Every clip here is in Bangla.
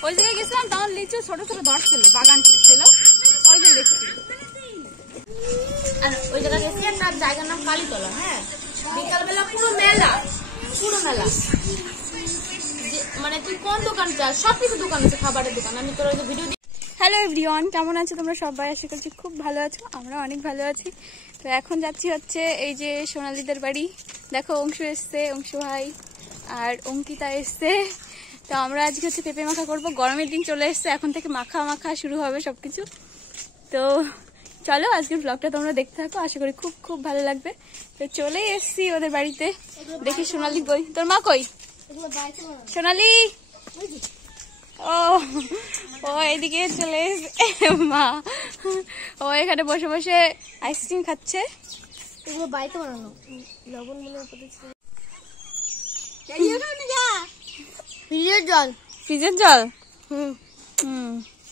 ওই জায়গায় গেছিলাম, তখন লিচু ছোট ছোট ধরছিল, বাগান ছিল, ওই যে দেখছি। ওই জায়গায় গেছি, একটা জায়গার নাম কালীতলা। হ্যাঁ, বিকালবেলা পুরো মেলা, পুরো মেলা। মানে তুই কোন দোকান চাস, সবকিছু দোকান আছে, খাবারের দোকান। আমি তোর ওই যে ভিডিও। হ্যালো এভরিওয়ান, কেমন আছো তোমরা সবাই? আশা করছি খুব ভালো আছো, আমরা অনেক ভালো আছি। তো এখন যাচ্ছি হচ্ছে এই যে সোনালীদের বাড়ি। দেখো অংশু এসছে, অংশু ভাই আর অঙ্কিতা এসছে। তো আমরা আজকে হচ্ছে পেঁপে মাখা করবো, গরমের দিন চলে এসছে, এখন থেকে মাখা মাখা শুরু হবে সবকিছু। তো চলো আজকের ব্লগটা তোমরা দেখতে থাকো, আশা করি খুব খুব ভালো লাগবে। তো চলে এসছি ওদের বাড়িতে, দেখি সোনালী কই, তোর মা কই? সোনালী ও ও এদিকে চলে এসে মা, ও এখানে বসে বসে আইসক্রিম খাচ্ছে। এগুলো বাড়িতে বানানো, লবণ মনে ফ্রিজের জল, ফ্রিজের জল।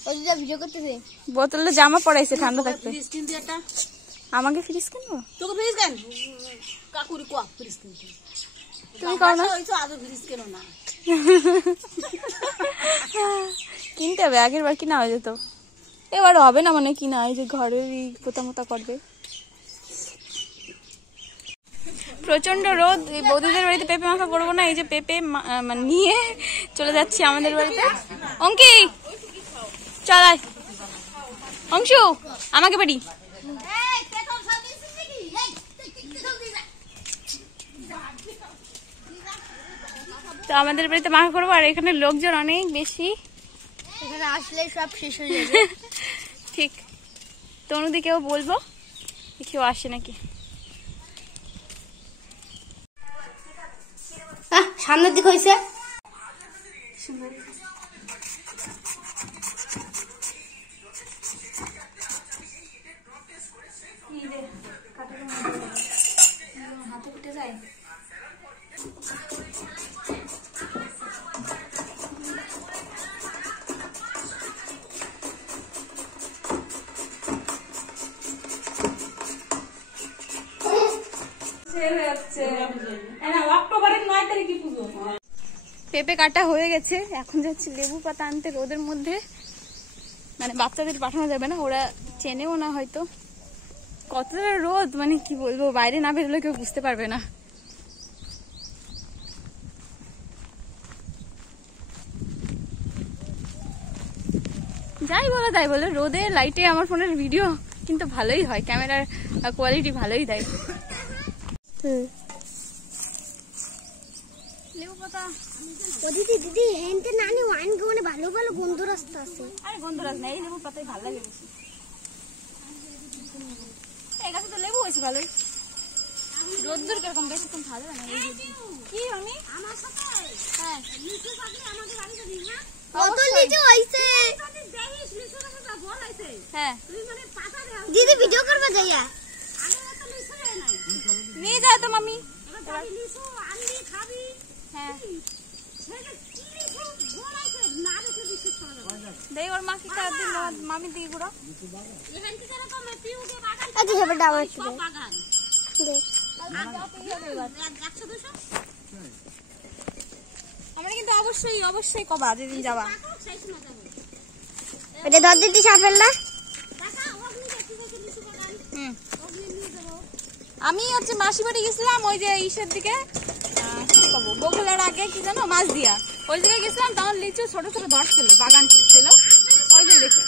ওই যে ভিডিও করতেছে, বোতলে জামা পড়াইছে ঠান্ডা থাকবে। আমাকে ফ্রিজ কিনবো? তোকে ফ্রিজ কেন? কাকুরি কোয়া ফ্রিজ কিনতে, তুমি কও না? আদৌ ফ্রিজ কেন না? কিনতে হবে, আগের বার কিনা হয়ে যেত, এবার হবে না মানে কিনা, এই যে ঘরেরই পোতা মোতা করবে। প্রচন্ড রোদ, এই বৌদিদের বাড়িতে পেঁপে মাখা করবো না, এই যে পেঁপে নিয়ে চলে যাচ্ছি আমাদের বাড়িতে। অঙ্কি চল আয়, অংশু আমাকে বাড়ি। তো আমাদের বাড়িতে মাখা করবো, আর এখানে লোকজন অনেক বেশি, এখানে আসলে সব শেষ হয়ে যাবে। ঠিক, তনুদিকেও বলবো কেউ আসে নাকি। সামনের দিক হয়েছে। হাতে উঠে যায়। পেঁপে কাটা হয়ে গেছে, এখন যাচ্ছি লেবু পাতা আনতে রোদের মধ্যে। মানে বাচ্চাদের পাঠানো যাবে না, ওরা চেনেও না হয়তো। কতটা রোদ, মানে কি বলবো, বাইরে না বেরোলে কেউ বুঝতে পারবে না। যাই বলো তাই বলো, রোদে লাইটে আমার ফোনের ভিডিও কিন্তু ভালোই হয়, ক্যামেরার কোয়ালিটি ভালোই দেয়। লেবু পাতা দিদি দিদি হেনতে নানি ওয়াইন গোনে ভালো ভালো গন্ধরাজ আছে। আরে গন্ধরাজ না, এই লেবু পাতাই ভালো লাগে বেশি। এই গাছে তো লেবু হয়েছে ভালোই, রোদ্দুর কিরকম বেশি তুমি ভালো না। কি আমি আমার সাথে হ্যাঁ লিচু থাকলে আমাদের বাড়িতে দিই না, কত লিচু হইছে দেখিস লিচু কথা বল হইছে। হ্যাঁ তুমি মানে পাতা দাও দিদি ভিডিও করবা যাইয়া, আমি এত লিচু নাই নিয়ে যাও তো মামি, এবার লিচু আনবি খাবি। হ্যাঁ দেই ওর মা কি করে দিল, মামি দি গুড়া এখান থেকে তো আমি পিউকে বাগান আজ হবে ডাবার ছিল বাগান দে আমরা কিন্তু অবশ্যই অবশ্যই কবা যেদিন যাবা। এটা ধর দিদি সাফেল না। আমি হচ্ছে মাসি বাড়ি গেছিলাম, ওই যে ইসের দিকে কি কব বগুলার আগে কি জানো মাছ দিয়া, ওই জায়গায় গেছিলাম, তখন লিচু ছোট ছোট ধরছিল, বাগান ছিল, ওই যে দেখছি।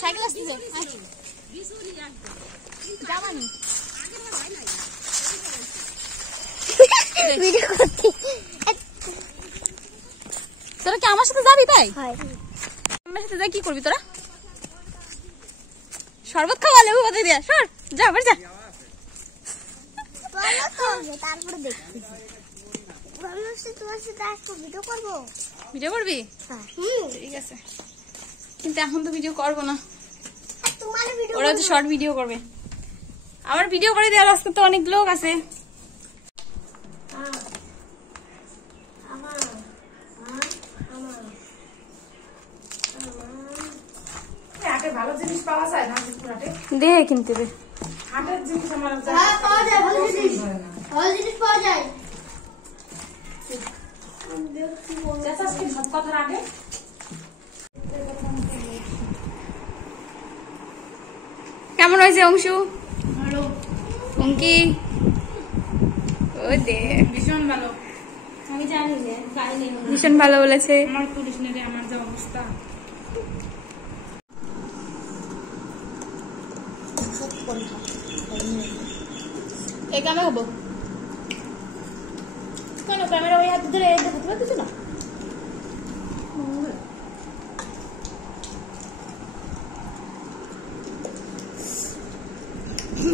সাইকেল আসতেছে যাবানি ভিডিও করতে। তোরা কি আমার সাথে যাবি? তাই হয় আমার সাথে যাই কি করবি তোরা? শরবত খাওয়া, লেবু পাতা দিয়া, সর যা বাড়ি যা। তারপরে দেখছি তোমার সাথে আজকে ভিডিও করবো। ভিডিও করবি? ঠিক আছে, কিন্তু এখন তো ভিডিও করবো না, ওরা তো শর্ট ভিডিও করবে। আমার ভিডিও করে দেওয়ার রাস্তা তো অনেক লোক আছে। ভালো জিনিস পাওয়া যায় না, দেখে কিনতে হবে। হাটের জিনিস আমার হ্যাঁ পাওয়া যায়, ভালো জিনিস, ভালো জিনিস পাওয়া যায়। চেঁচাচ্ছি সব কথার আগে। কেমন হয়েছে অংশু? ভালো, অঙ্কি ও দে ভীষণ ভালো। আমি জানি না, খাইনি। ভীষণ ভালো বলেছে। আমার পুলিশ নেই, আমার যা অবস্থা। এই কামে হবো কেন? ক্যামেরা ওই হাত ধরে দেখাতে পারতেছো না?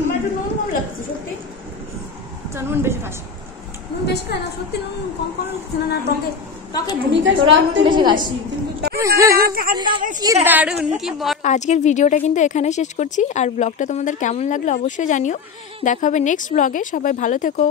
আমার একটু নুন নুন লাগছে সত্যি। নুন বেশি খাস? নুন বেশি খায় না সত্যি, নুন কম কম লাগছে না। না টকে টকে ভূমিকা তোরা নুন বেশি খাস? কি দারুণ, কি বড়। আজকের ভিডিওটা কিন্তু এখানে শেষ করছি। আর ব্লগটা তোমাদের কেমন লাগলো অবশ্যই জানিও। দেখা হবে নেক্সট ব্লগে। সবাই ভালো থেকো।